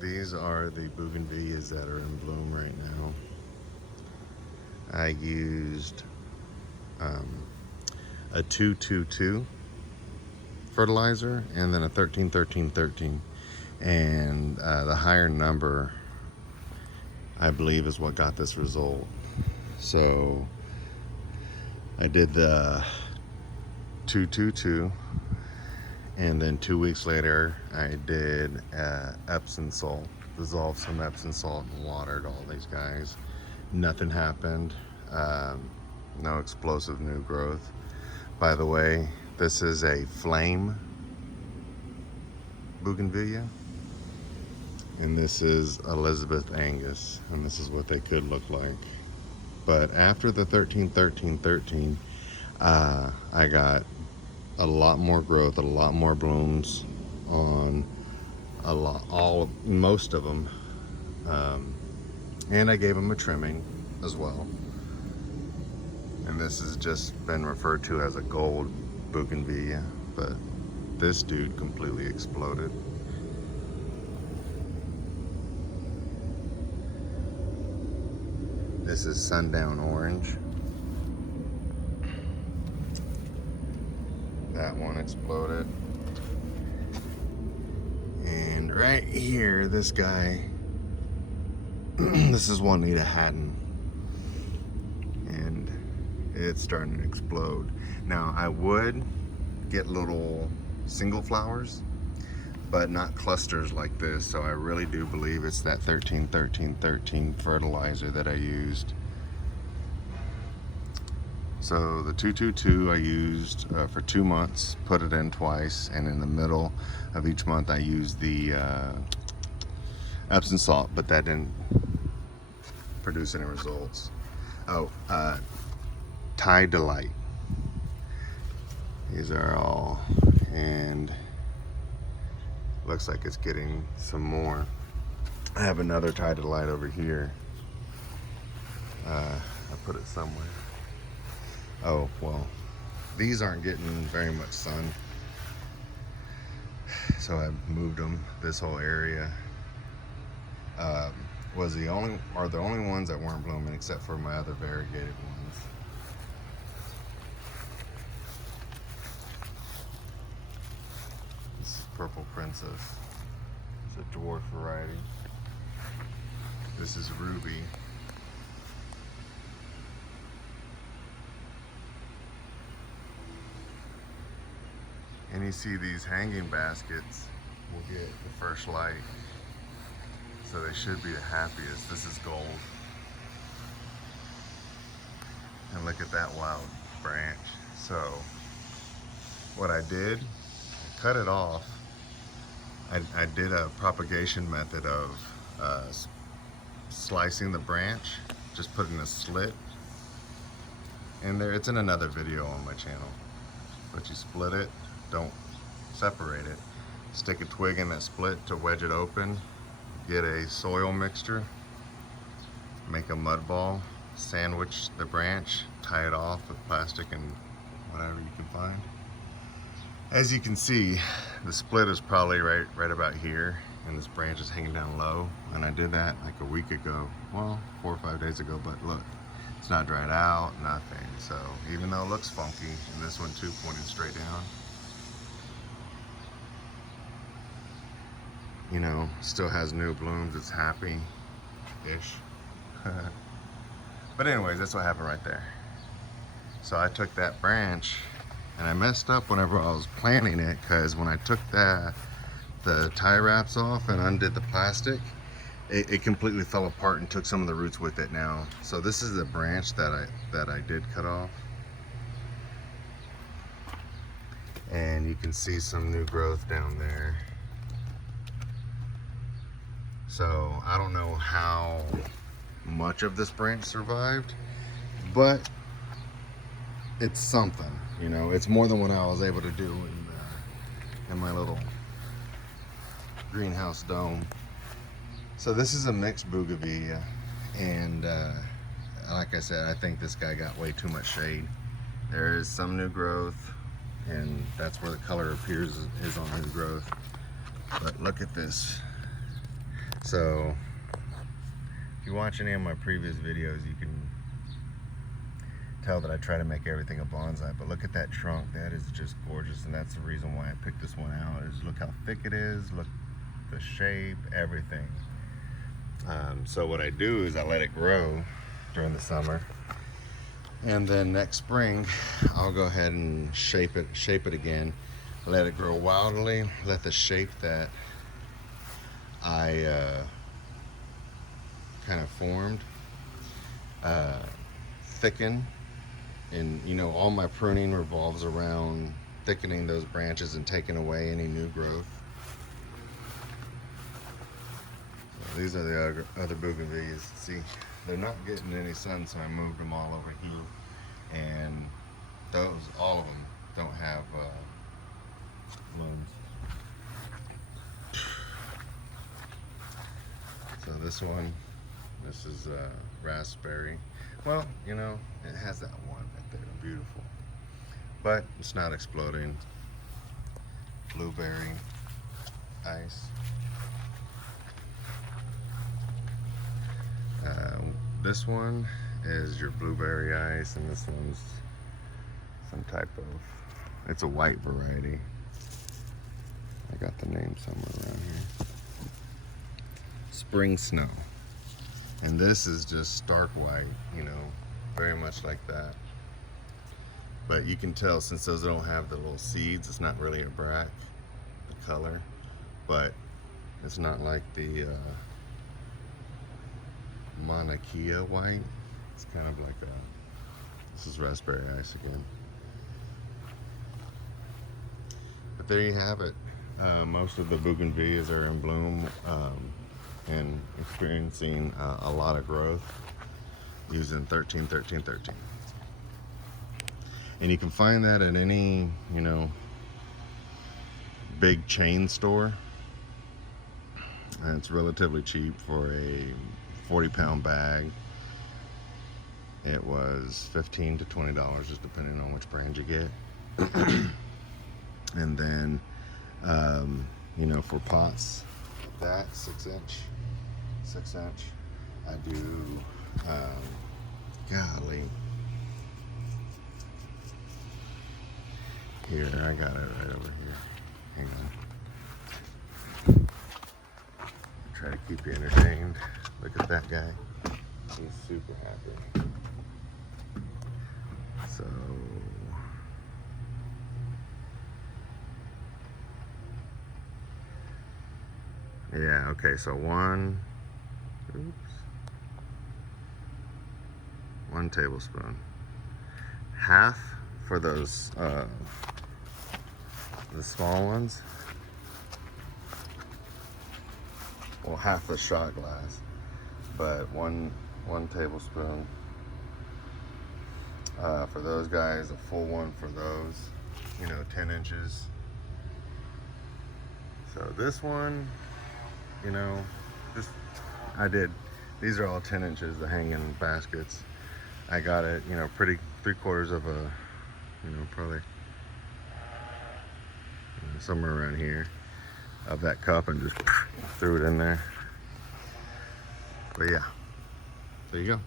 These are the bougainvilleas that are in bloom right now. I used a 222 fertilizer and then a 13-13-13, and the higher number I believe is what got this result. So I did the 222, and then 2 weeks later I did Epsom salt, dissolved some Epsom salt and watered all these guys. Nothing happened. No explosive new growth. By the way, this is a flame bougainvillea, and this is Elizabeth Angus, and this is what they could look like. But after the 13-13-13, I got a lot more growth, a lot more blooms on most of them, and I gave them a trimming as well. And this has just been referred to as a gold bougainvillea, but this dude completely exploded. This is sundown orange. That one exploded. And right here, this guy, this is Juanita Hatton, and it's starting to explode. Now, I would get little single flowers, but not clusters like this. So I really do believe it's that 13-13-13 fertilizer that I used. So the 222 I used for 2 months, put it in twice, and in the middle of each month I used the Epsom salt, but that didn't produce any results. Oh, Thai Delight. These are all, and looks like it's getting some more. I have another Thai Delight over here. I put it somewhere. Oh, well, these aren't getting very much sun, so I moved them. This whole area was the only ones that weren't blooming, except for my other variegated ones. This is Purple Princess. It's a dwarf variety. This is Ruby. And you see these hanging baskets will get the first light. So they should be the happiest. This is gold. And look at that wild branch. So what I did, I cut it off. I did a propagation method of slicing the branch, just putting a slit in there. It's in another video on my channel. But you split it, don't separate it. Stick a twig in that split to wedge it open. Get a soil mixture, make a mud ball, sandwich the branch, tie it off with plastic and whatever you can find. As you can see, the split is probably right about here, and this branch is hanging down low. And I did that like a week ago, well, 4 or 5 days ago, but look, it's not dried out, nothing. So even though it looks funky, and this one too pointed straight down, you know, still has new blooms, it's happy-ish. But anyways, that's what happened right there. So I took that branch, and I messed up whenever I was planting it, because when I took the tie wraps off and undid the plastic, it completely fell apart and took some of the roots with it now. So this is the branch that I did cut off. And you can see some new growth down there. So I don't know how much of this branch survived, but it's something, you know. It's more than what I was able to do in my little greenhouse dome. So this is a mixed bougainvillea, and like I said, I think this guy got way too much shade. There is some new growth, and that's where the color appears, is on new growth. But look at this. So if you watch any of my previous videos, you can tell that I try to make everything a bonsai. But look at that trunk, that is just gorgeous, and that's the reason why I picked this one out. Is look how thick it is, look the shape, everything. So what I do is I let it grow during the summer, and then next spring I'll go ahead and shape it again, let it grow wildly, let the shape that I kind of formed thicken. And you know, all my pruning revolves around thickening those branches and taking away any new growth. So these are the other bougainvilleas. See, they're not getting any sun, so I moved them all over here. And those, all of them, don't have blooms. So this one, this is raspberry. Well, you know, it has that one right there, beautiful. But it's not exploding. Blueberry ice. This one is your blueberry ice, and this one's some type of, it's a white variety. I got the name somewhere around here. Spring snow. And this is just stark white, you know, very much like that. But you can tell, since those don't have the little seeds, it's not really a brack, the color. But it's not like the Mauna Kea white. It's kind of like a, this is raspberry ice again. But there you have it. Most of the bougainvilleas are in bloom and experiencing a lot of growth using 13-13-13. And you can find that at any, you know, big chain store. And it's relatively cheap for a 40-pound bag. It was $15 to $20, just depending on which brand you get. And then, you know, for pots, that 6-inch, I do, golly. Here, I got it right over here. Hang on. Try to keep you entertained. Look at that guy. He's super happy. So, yeah, okay, so one tablespoon. Half for those, the small ones. Well, half the shot glass, but one tablespoon for those guys, a full one for those, you know, 10 inches. So this one, you know, these are all 10 inches, the hanging baskets. I got it, you know, pretty 3/4 of a, you know, probably somewhere around here of that cup, and just threw it in there. But yeah, there you go.